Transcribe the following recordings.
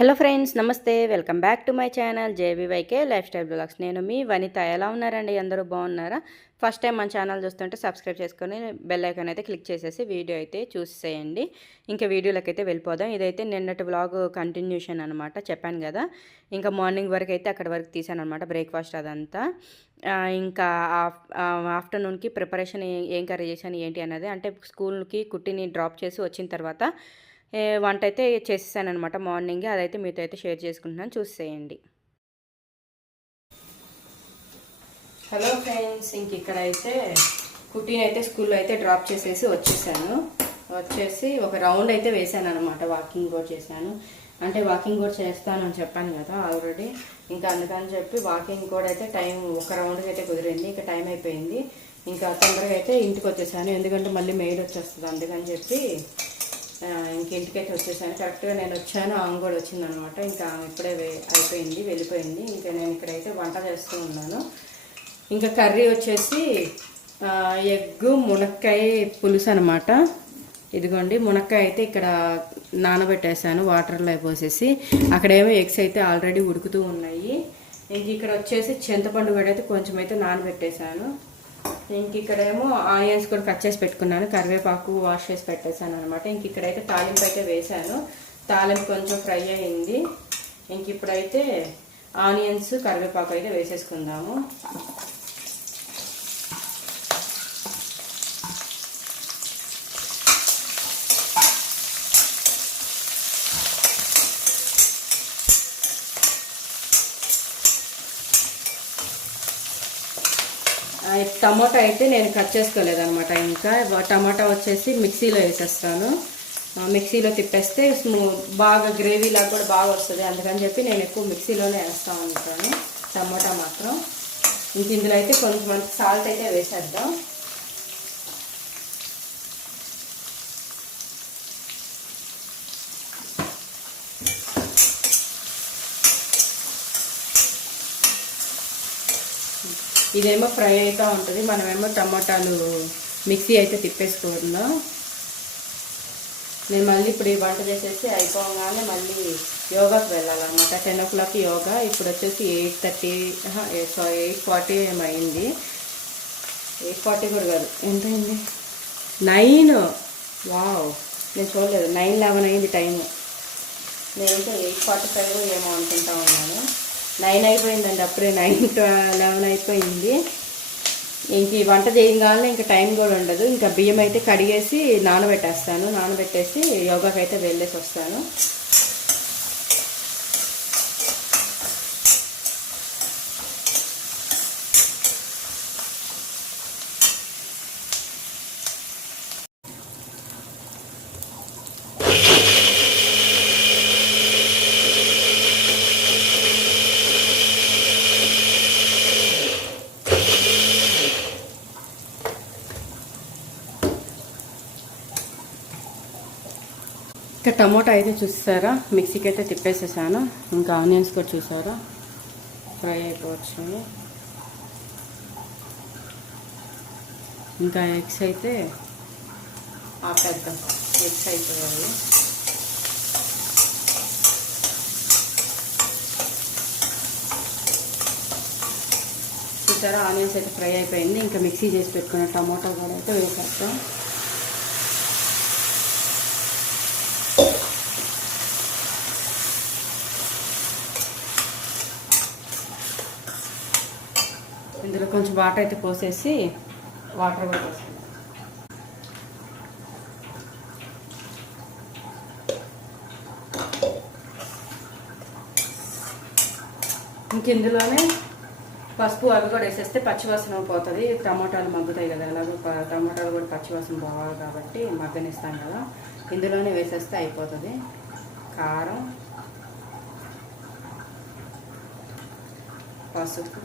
Hello friends, నమస్తే. Welcome back to my channel JBYK life style blogs. నేను మీ వనిత. ఎలా ఉన్నారండి? అందరూ బాగున్నారా? ఫస్ట్ టైం మన ఛానల్ చూస్తుంటే సబ్స్క్రైబ్ చేసుకొని బెల్ ఐకాన్ అయితే క్లిక్ చేసేసి వీడియో అయితే చూసేయండి. ఇంకా వీడియోలోకి అయితే వెళ్ళిపోదాం. ఇదైతే నిన్నటి వ్లాగ్ కంటిన్యూషన్ అనమాట. చెప్పాను కదా, ఇంకా మార్నింగ్ వరకు అయితే అక్కడి వరకు తీసాను అనమాట, బ్రేక్ఫాస్ట్ అదంతా. ఇంకా ఆఫ్టర్నూన్కి ప్రిపరేషన్ ఏం కర్రీ చేశాను ఏంటి అన్నది, అంటే స్కూల్కి కుట్టిని డ్రాప్ చేసి వచ్చిన తర్వాత వంట అయితే చేసేసాను అనమాట మార్నింగే. అదైతే మీతో అయితే షేర్ చేసుకుంటున్నాను, చూసేయండి. హలో ఫ్రెండ్స్, ఇంక ఇక్కడైతే కుటీని అయితే స్కూల్లో అయితే డ్రాప్ చేసేసి వచ్చేసి ఒక రౌండ్ అయితే వేసాను అనమాట. వాకింగ్ కూడా చేశాను, అంటే వాకింగ్ కూడా చేస్తానని చెప్పాను కదా ఆల్రెడీ. ఇంకా అందుకని చెప్పి వాకింగ్ కూడా అయితే టైం ఒక రౌండ్కి అయితే కుదిరింది. ఇంకా టైం అయిపోయింది, ఇంకా తొందరగా అయితే ఇంటికి వచ్చేసాను. ఎందుకంటే మళ్ళీ మెయిడ్ వచ్చేస్తుంది, అందుకని చెప్పి ఇంక ఇంటికైతే వచ్చేసాను. కరెక్ట్గా నేను వచ్చాను, ఆమె కూడా వచ్చిందనమాట. ఇంకా ఆమె ఇప్పుడే అయిపోయింది, వెళ్ళిపోయింది. ఇంకా నేను ఇక్కడైతే వంట చేస్తూ ఉన్నాను. ఇంకా కర్రీ వచ్చేసి ఎగ్గు మునక్కాయ పులుసు అనమాట. ఇదిగోండి, మునక్కాయ అయితే ఇక్కడ నానబెట్టేసాను వాటర్లో పోసేసి. అక్కడేమో ఎగ్స్ అయితే ఆల్రెడీ ఉడుకుతూ ఉన్నాయి. ఇంక ఇక్కడ వచ్చేసి చింతపండు కూడా అయితే కొంచెం అయితే నానబెట్టేశాను. ఇంక ఇక్కడేమో ఆనియన్స్ కూడా కట్ చేసి పెట్టుకున్నాను, కరివేపాకు వాష్ చేసి పెట్టేశాను అనమాట. ఇంక ఇక్కడైతే తాలింపు అయితే వేసాను. తాలింపు కొంచెం ఫ్రై అయింది. ఇంక ఇప్పుడైతే ఆనియన్స్ కరివేపాకు అయితే వేసేసుకుందాము. టమాటా అయితే నేను కట్ చేసుకోలేదనమాట. ఇంకా టమాటా వచ్చేసి మిక్సీలో వేసేస్తాను. మిక్సీలో తిప్పేస్తే బాగా గ్రేవీలా కూడా బాగా వస్తుంది. అందుకని చెప్పి నేను ఎక్కువ మిక్సీలోనే వేస్తూ ఉంటాను టమాటా మాత్రం. ఇంక ఇందులో అయితే కొంచెం సాల్ట్ అయితే వేసేద్దాం. ఇదేమో ఫ్రై అవుతూ ఉంటుంది, మనమేమో టమాటాలు మిక్సీ అయితే తిప్పేసుకుందాం. నేను మళ్ళీ ఇప్పుడు ఈ వంట చేసేసి అయిపోగానే మళ్ళీ యోగాకి వెళ్ళాలన్నమాట. 10 o'clock యోగా. ఇప్పుడు వచ్చేసి 8:40 ఏమైంది. 8:40 కూడా కాదు, ఎంతైంది, 9. వావ్, నేను చూడలేదు, 9:11 అయింది టైము. నేనైతే 8:45 ఏమో అనుకుంటా ఉన్నాను. 9 అయిపోయిందండి, అప్పుడే 9:11 అయిపోయింది. ఇంక ఈ వంట చేయగానే ఇంకా టైం కూడా ఉండదు. ఇంకా బియ్యం అయితే కడిగేసి నానబెట్టేసి యోగాకి అయితే వెళ్ళేసి వస్తాను. ఇంకా టమోటా అయితే చూసారా, మిక్సీకి అయితే తిప్పేసేసాను. ఇంకా ఆనియన్స్ కూడా చూసారా ఫ్రై అయిపోవచ్చు. ఇంకా ఎగ్స్ అయితే ఆపేద్దాం. ఎగ్స్ అయిపోయాయి. చూసారా, ఆనియన్స్ అయితే ఫ్రై అయిపోయింది. ఇంకా మిక్సీ చేసి పెట్టుకున్న టమోటా కూడా అయితే వేసేస్తాం. ఇందులో కొంచెం వాటర్ అయితే పోసేసి వాటర్ కూడా పోసాను. ఇంక ఇందులోనే పసుపు అవి కూడా వేసేస్తే పచ్చివాసన పోతుంది. టమాటాలు మగ్గుతాయి కదా, అలాగే టమాటాలు కూడా పచ్చివాసన పోవాలి కాబట్టి మగ్గనిస్తాం కదా, ఇందులోనే వేసేస్తే అయిపోతుంది. కారం, పసుపు,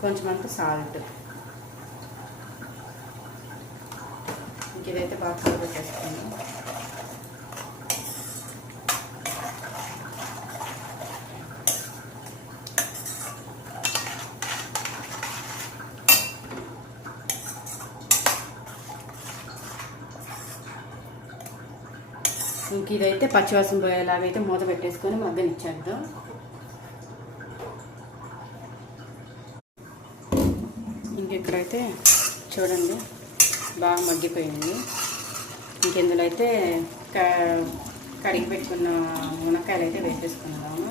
కొంచెం అంత సాల్ట్. ఇంక ఇదైతే బాగా పెట్టేస్తాను. ఇంక ఇదైతే పచ్చివాసన పోయేలాగైతే మూత పెట్టేసుకొని మగ్గనిచ్చేద్దాం. ఇంక ఇక్కడైతే చూడండి బాగా మగ్గిపోయింది. ఇంకెందులో అయితే కడిగి పెట్టుకున్న మునక్కాయలు అయితే వేసేసుకున్నాము.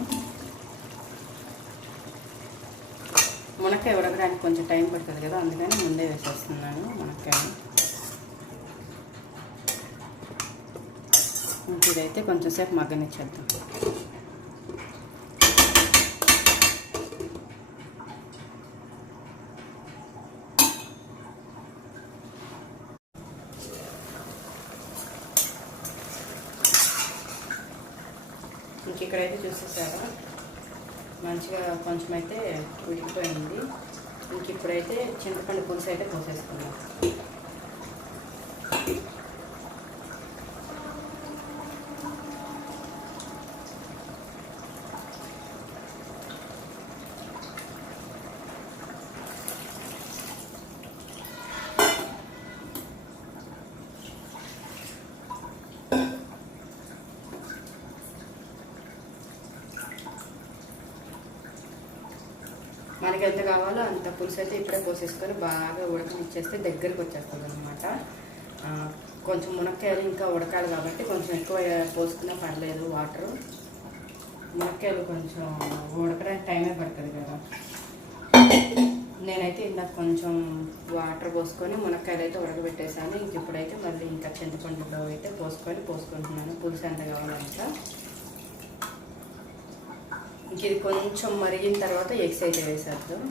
మునక్కాయ ఉడకడానికి కొంచెం టైం పడుతుంది కదా, అందుకని ముందే వేసేస్తున్నాను మునక్కాయలు. ఇదైతే కొంచెం సేపు మగ్గనిచ్చేద్దాం. ఇంక ఇక్కడైతే చూసేసారా మంచిగా కొంచెం అయితే ఉడికిపోయింది. ఇంక ఇప్పుడైతే చింతపండు పులుసు అయితే పోసేసుకున్నాం. మనకి ఎంత కావాలో అంత పులుసు అయితే ఇప్పుడే పోసేసుకొని బాగా ఉడకనిచ్చేస్తే దగ్గరికి వచ్చేస్తుంది అనమాట. కొంచెం మునక్కాయలు ఇంకా ఉడకాలి కాబట్టి కొంచెం ఎక్కువ పోసుకున్నా పర్లేదు వాటరు. మునక్కాయలు కొంచెం ఉడకడానికి టైమే పడుతుంది కదా. నేనైతే ఇందాక కొంచెం వాటర్ పోసుకొని మునక్కాయలు అయితే ఉడకబెట్టేసాను. ఇంక ఇప్పుడైతే మళ్ళీ ఇంకా చింతపండులో అయితే పోసుకుంటున్నాను పులుసు ఎంత కావాలంట. ఇంక ఇది కొంచెం మరిగిన తర్వాత ఎగ్స్ అయితే వేసేద్దాం.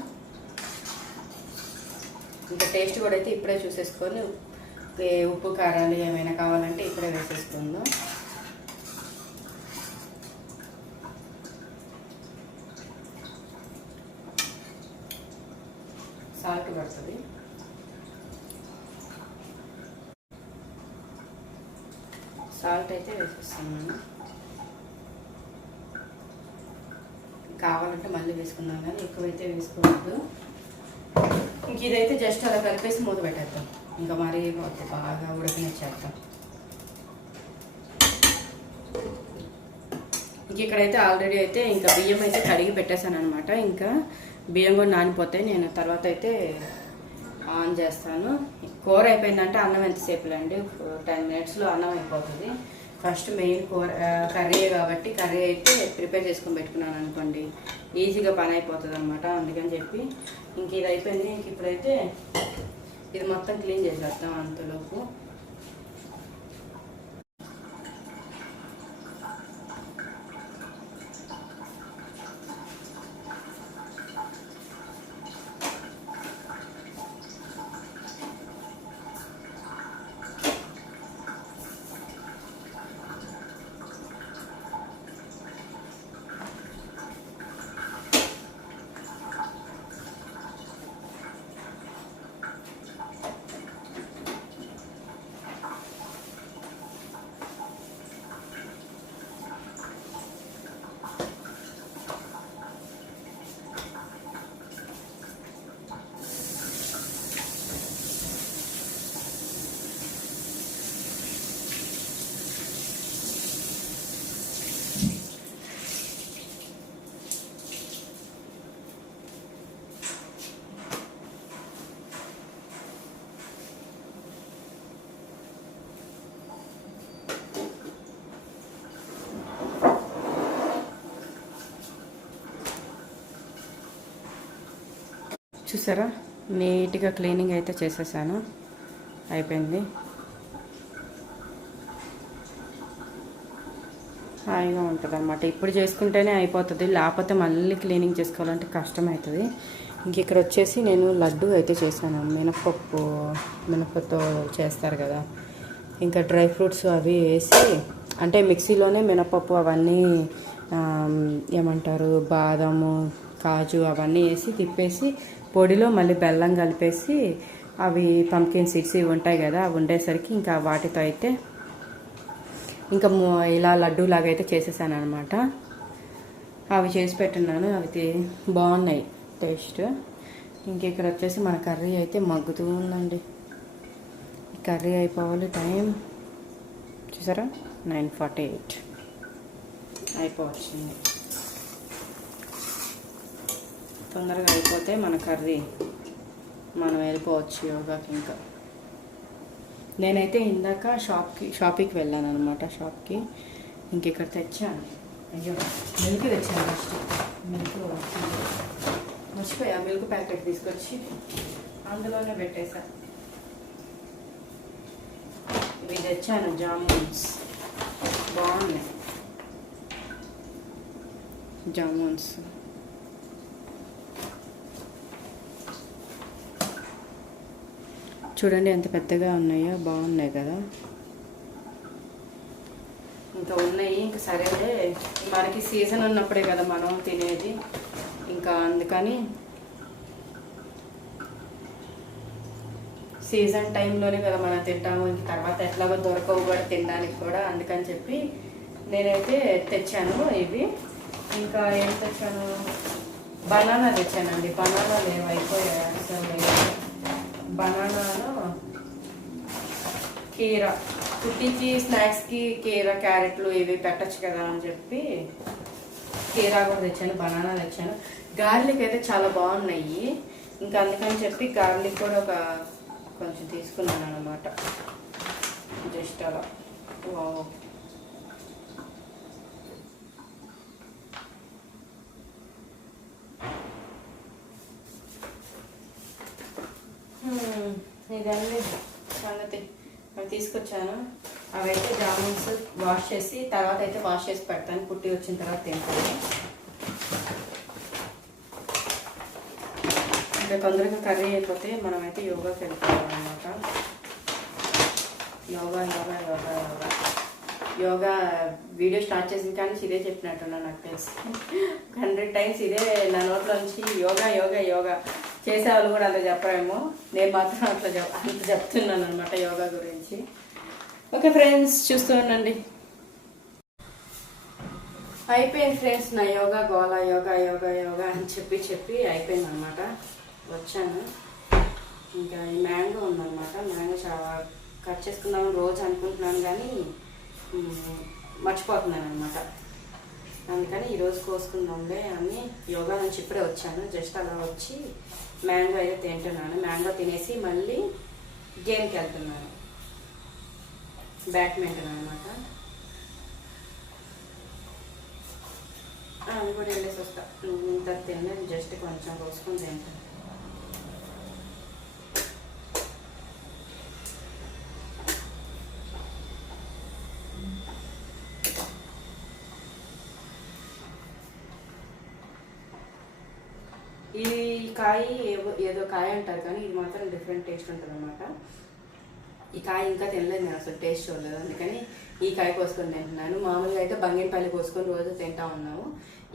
ఇంకా టేస్ట్ కూడా అయితే ఇప్పుడే చూసేసుకొని ఉప్పు కారాలు ఏమైనా కావాలంటే ఇప్పుడే వేసేసుకుందాం. సాల్ట్ పడుతుంది. సాల్ట్ అయితే వేసేస్తున్నాను. కావాలంటే మళ్ళీ వేసుకుందాం, కానీ ఎక్కువైతే వేసుకోవద్దు. ఇంక ఇదైతే జస్ట్ అలా కలిపేసి మూత పెట్టేద్దాం. ఇంకా మరీ బాగా ఉడకనిచ్చేద్దాం. ఇంక ఇక్కడైతే ఆల్రెడీ అయితే ఇంకా బియ్యం అయితే కడిగి పెట్టేశాను అనమాట. ఇంకా బియ్యం కూడా నానిపోతాయి. నేను తర్వాత అయితే ఆన్ చేస్తాను. కూర అయిపోయిందంటే అన్నం ఎంతసేపులో అండి, 10 minutesలో అన్నం అయిపోతుంది. ఫస్ట్ మెయిన్ కూర కర్రీ కాబట్టి కర్రీ అయితే ప్రిపేర్ చేసుకొని పెట్టుకున్నాను అనుకోండి, ఈజీగా పని అయిపోతుంది అనమాట. అందుకని చెప్పి ఇంక ఇది అయిపోయింది. ఇంక ఇప్పుడైతే ఇది మొత్తం క్లీన్ చేసేద్దాం అంతలోపు. చూసారా నీట్గా క్లీనింగ్ అయితే చేసేసాను, అయిపోయింది. హాయిగా ఉంటుంది అన్నమాట. ఇప్పుడు చేసుకుంటేనే అయిపోతుంది, లేకపోతే మళ్ళీ క్లీనింగ్ చేసుకోవాలంటే కష్టం అవుతుంది. ఇంక ఇక్కడ వచ్చేసి నేను లడ్డు అయితే చేశాను. మినపతో చేస్తారు కదా. ఇంకా డ్రై ఫ్రూట్స్ అవి వేసి, అంటే మిక్సీలోనే మినపప్పు అవన్నీ ఏమంటారు బాదము కాజు అవన్నీ వేసి తిప్పేసి పొడిలో మళ్ళీ బెల్లం కలిపేసి అవి పంకిన్ సీడ్స్ ఇవి ఉంటాయి కదా, అవి ఉండేసరికి ఇంకా వాటితో అయితే ఇంకా ఇలా లడ్డూ లాగా అయితే చేసేసాను అనమాట. అవి చేసి పెట్టున్నాను, అవి బాగున్నాయి టేస్ట్. ఇంక ఇక్కడ వచ్చేసి మన కర్రీ అయితే మగ్గుతూ ఉందండి. కర్రీ అయిపోవాలి టైం చూసారా. 9:48 అయిపోవచ్చింది. తొందరగా అయిపోతే మన కర్రీ మనం వెళ్ళిపోవచ్చు యోగాకి. ఇంకా నేనైతే ఇందాక షాపింగ్కి వెళ్ళాను అనమాట. షాప్కి ఇంక ఇక్కడ తెచ్చాను. అయ్యో మిల్క్ తెచ్చాను. ఫస్ట్ మిల్క్ మర్చిపోయా, మిల్క్ ప్యాకెట్ తీసుకొచ్చి అందులోనే పెట్టేసా. ఇవి తెచ్చాను, జామున్స్ బాగున్నాయి. జామున్స్ చూడండి ఎంత పెద్దగా ఉన్నాయో, బాగున్నాయి కదా. ఇంకా ఉన్నాయి. ఇంకా సరేలే, మనకి సీజన్ ఉన్నప్పుడే కదా మనం తినేది. ఇంకా అందుకని సీజన్ టైంలోనే కదా మనం తింటాము. ఇంక తర్వాత ఎట్లాగో దొరకవు కూడా తినడానికి కూడా. అందుకని చెప్పి నేనైతే తెచ్చాను ఇవి. ఇంకా ఏం తెచ్చాను, బనానా తెచ్చానండి. బనానా లేవు, అయిపోయాయి అసలు. బనానాలో కీర, కుట్టికి స్నాక్స్కి కీర, క్యారెట్లు ఇవి పెట్టచ్చు కదా అని చెప్పి కీరా కూడా తెచ్చాను, బనానా తెచ్చాను. గార్లిక్ అయితే చాలా బాగున్నాయి. ఇంకా అందుకని చెప్పి గార్లిక్ కూడా కొంచెం తీసుకున్నాను అనమాట. జస్ట్ అలా. ఇదన్నీ సంగతి అవి తీసుకొచ్చాను. అవైతే జామున్స్ వాష్ చేసి తర్వాత అయితే వాష్ చేసి పెడతాను. పుట్టి వచ్చిన తర్వాత తింటాను. ఇంకా తొందరగా కర్రీ అయిపోతే మనమైతే యోగాకి వెళ్ళిపోవాలన్నమాట. యోగా యోగా యోగా యోగా యోగా వీడియో స్టార్ట్ చేసిన కానీ ఇదే చెప్పినట్టున్నా నాకు తెలిసి. 100 times ఇదే నా నోట్లోంచి యోగా యోగా యోగా. చేసేవాళ్ళు కూడా అంత చెప్పరేమో, నేను మాత్రం అంత చెప్తున్నాను అనమాట యోగా గురించి. ఓకే ఫ్రెండ్స్, చూస్తూ ఉండండి. అయిపోయింది ఫ్రెండ్స్ నా యోగా గోలా. యోగా యోగా యోగా అని చెప్పి అయిపోయింది అనమాట. వచ్చాను. ఇంకా ఈ మ్యాంగో ఉందన్నమాట. మ్యాంగో చాలా కట్ చేసుకుందామని రోజు అనుకుంటున్నాను కానీ మర్చిపోతున్నాను అనమాట. అందుకని ఈరోజు కోసుకుందాంలే అని యోగా నుంచి ఇప్పుడే వచ్చాను. జస్ట్ అలా వచ్చి మ్యాంగో అయితే తింటున్నాను. మ్యాంగో తినేసి మళ్ళీ గేమ్కి వెళ్తున్నాను, బ్యాడ్మింటన్ అనమాట. అది కూడా వెళ్ళేసి వస్తా. ఇంత తిన్నది జస్ట్ కొంచెం కోసుకొని తింటాను. ఈ కాయ ఏదో కాయ అంటారు కానీ ఇది మాత్రం డిఫరెంట్ టేస్ట్ ఉంటుంది అనమాట. ఈ కాయ ఇంకా తినలేదు నేను, అసలు టేస్ట్ చూడలేదు. అందుకని ఈ కాయ కోసుకొని తింటున్నాను. మామూలుగా అయితే బంగినపల్లి కోసుకొని రోజు తింటా ఉన్నాము.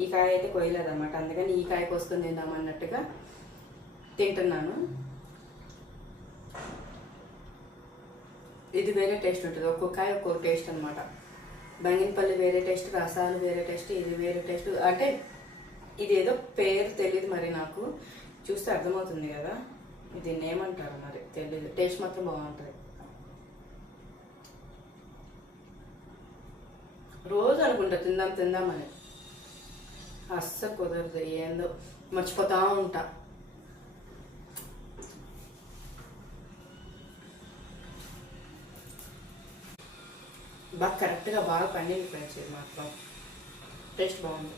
ఈ కాయ అయితే కోయలేదు అనమాట. అందుకని ఈ కాయ కోసుకొని తిందాం అన్నట్టుగా తింటున్నాను. ఇది వేరే టేస్ట్ ఉంటుంది, ఒక్కొక్క కాయ ఒక్కొక్క టేస్ట్ అనమాట. బంగినపల్లి వేరే టేస్ట్, రసాలు వేరే టేస్ట్, ఇది వేరే టేస్ట్. అంటే ఇది ఏదో పేరు తెలియదు మరి, నాకు చూస్తే అర్థమవుతుంది కదా. దీన్ని ఏమంటారు మరి తెలియదు. టేస్ట్ మాత్రం బాగుంటుంది. రోజు అనుకుంటా తిందామని, అస్సలు కుదరదు. ఏందో మర్చిపోతా ఉంటా. బాగా కరెక్ట్గా బాగా పండింది ఫ్రెండ్స్. ఇది మాత్రం టేస్ట్ బాగుంది.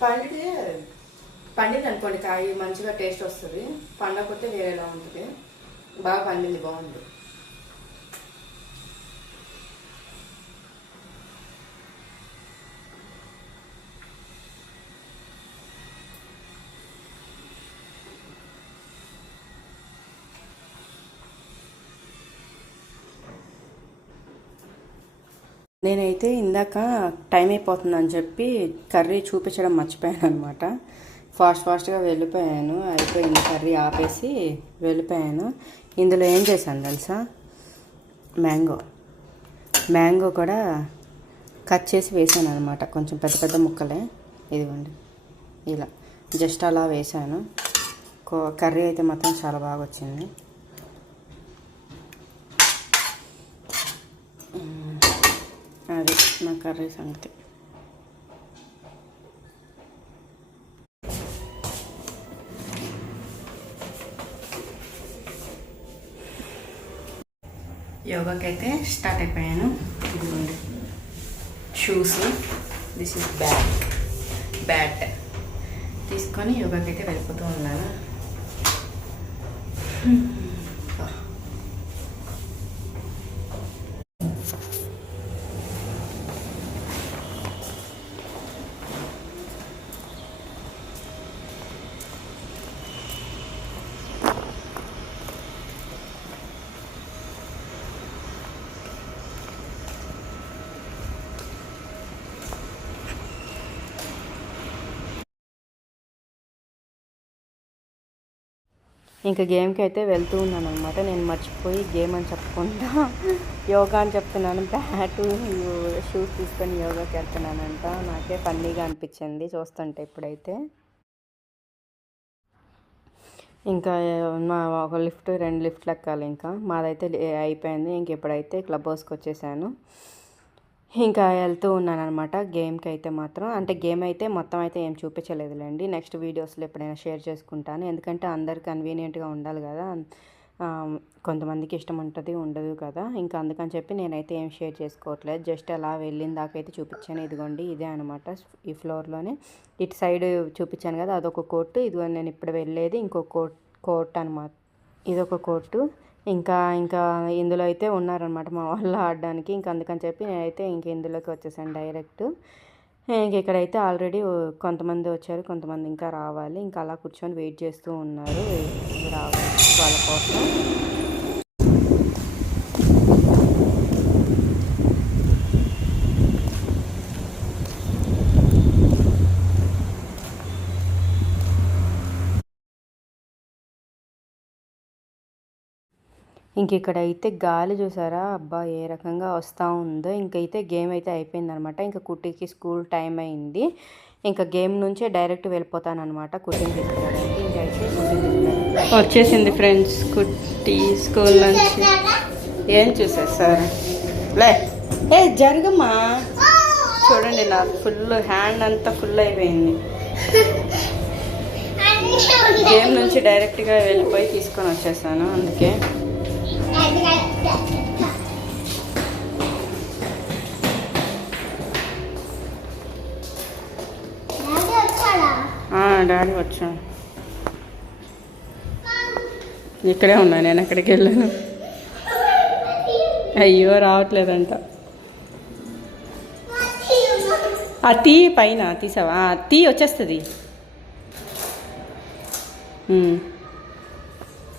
పండింది అనుకోండి కాయ మంచిగా టేస్ట్ వస్తుంది. పండకపోతే వేరేలా ఉంటుంది. బాగా పండింది, బాగుంది. నేనైతే ఇందాక టైం అయిపోతుందని చెప్పి కర్రీ చూపించడం మర్చిపోయాను అనమాట. ఫాస్ట్గా వెళ్ళిపోయాను. అయిపోయింది కర్రీ ఆపేసి వెళ్ళిపోయాను. ఇందులో ఏం చేశాను తెలుసా, మ్యాంగో కూడా కట్ చేసి వేసాను అనమాట. కొంచెం పెద్ద పెద్ద ముక్కలే, ఇదిగోండి ఇలా జస్ట్ అలా వేసాను. కర్రీ అయితే మాత్రం చాలా బాగా వచ్చింది. నా కర్రీ సంగతి. యోగాకి అయితే స్టార్ట్ అయిపోయాను. ఇదిగోండి షూస్, దిస్ ఇస్ బ్యాట్ తీసుకొని యోగాకి అయితే వెళ్ళిపోతూ ఉన్నాను. ఇంకా గేమ్కి అయితే వెళ్తూ ఉన్నాను అనమాట. నేను మర్చిపోయి గేమ్ అని చెప్పకుండా యోగా అని చెప్తున్నాను. బ్యాటు షూస్ తీసుకొని యోగాకి వెళ్తున్నానంట. నాకే ఫన్నీగా అనిపించింది చూస్తుంటే ఇప్పుడైతే. ఇంకా మా ఒక లిఫ్ట్ 2 లిఫ్ట్లు ఎక్కాలి. ఇంకా మాదైతే అయిపోయింది. ఇంక ఇప్పుడైతే క్లబ్ హౌస్కి వచ్చేసాను. ఇంకా వెళ్తూ ఉన్నాను అనమాట గేమ్కి అయితే మాత్రం. అంటే గేమ్ అయితే మొత్తం అయితే ఏం చూపించలేదులేండి. నెక్స్ట్ వీడియోస్లో ఎప్పుడైనా షేర్ చేసుకుంటాను. ఎందుకంటే అందరు కన్వీనియంట్గా ఉండాలి కదా, కొంతమందికి ఇష్టం ఉంటుంది ఉండదు కదా. ఇంకా అందుకని చెప్పి నేనైతే ఏం షేర్ చేసుకోవట్లేదు. జస్ట్ అలా వెళ్ళిన దాకా అయితే చూపించాను. ఇదిగోండి ఇదే అనమాట, ఈ ఫ్లోర్లోనే ఇటు సైడ్ చూపించాను కదా, అదొక కోర్టు. ఇదిగో నేను ఇప్పుడు వెళ్ళేది ఇంకో కోర్ట్ అనమాట. ఇదొక కోర్టు. ఇంకా ఇంకా ఇందులో అయితే ఉన్నారనమాట మా వాళ్ళు ఆడడానికి. ఇంకా అందుకని చెప్పి నేనైతే ఇంక ఇందులోకి వచ్చేసాను డైరెక్ట్. ఇంక ఇక్కడైతే ఆల్రెడీ కొంతమంది వచ్చారు, కొంతమంది ఇంకా రావాలి. ఇంకా అలా కూర్చొని వెయిట్ చేస్తూ ఉన్నారు రావాలి వాళ్ళ కోసం. ఇంక ఇక్కడైతే గాలి చూసారా, అబ్బా ఏ రకంగా వస్తూ ఉందో. ఇంకైతే గేమ్ అయితే అయిపోయిందనమాట. ఇంకా కుట్టికి స్కూల్ టైం అయింది. ఇంకా గేమ్ నుంచే డైరెక్ట్ వెళ్ళిపోతానమాట కుట్టిని తీసుకురావడానికి. ఇంకైతే కుట్టిని వచ్చేసింది ఫ్రెండ్స్ కుట్టి స్కూల్ నుంచి. ఏం చూసారు సార్ లే జరగమ్మా. చూడండి నాకు ఫుల్ హ్యాండ్ అంతా ఫుల్ అయిపోయింది. గేమ్ నుంచి డైరెక్ట్గా వెళ్ళిపోయి తీసుకొని వచ్చేసాను. అందుకే డాడీ వచ్చాను. ఇక్కడే ఉన్నా, నేను ఎక్కడికి వెళ్ళాను. అయ్యో రావట్లేదంట. తీ పైన తీసావా? తీ వచ్చేస్తుంది.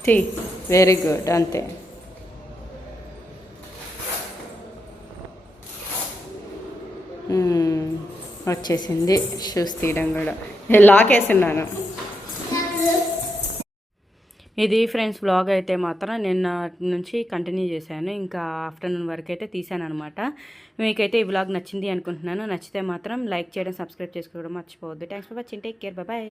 తీ వెరీ గుడ్. అంతే. వచ్చేసింది షూస్ తీయడం కూడా. లాక్ వేస్తున్నాను. ఇది ఫ్రెండ్స్ వ్లాగ్ అయితే మాత్రం నిన్న నుంచి కంటిన్యూ చేశాను. ఇంకా ఆఫ్టర్నూన్ వరకు అయితే తీసాను అనమాట. మీకైతే ఈ వ్లాగ్ నచ్చింది అనుకుంటున్నాను. నచ్చితే మాత్రం లైక్ చేయడం, సబ్స్క్రైబ్ చేసుకోవడం మర్చిపోవద్దు. Thanks for watching. Take care. Bye.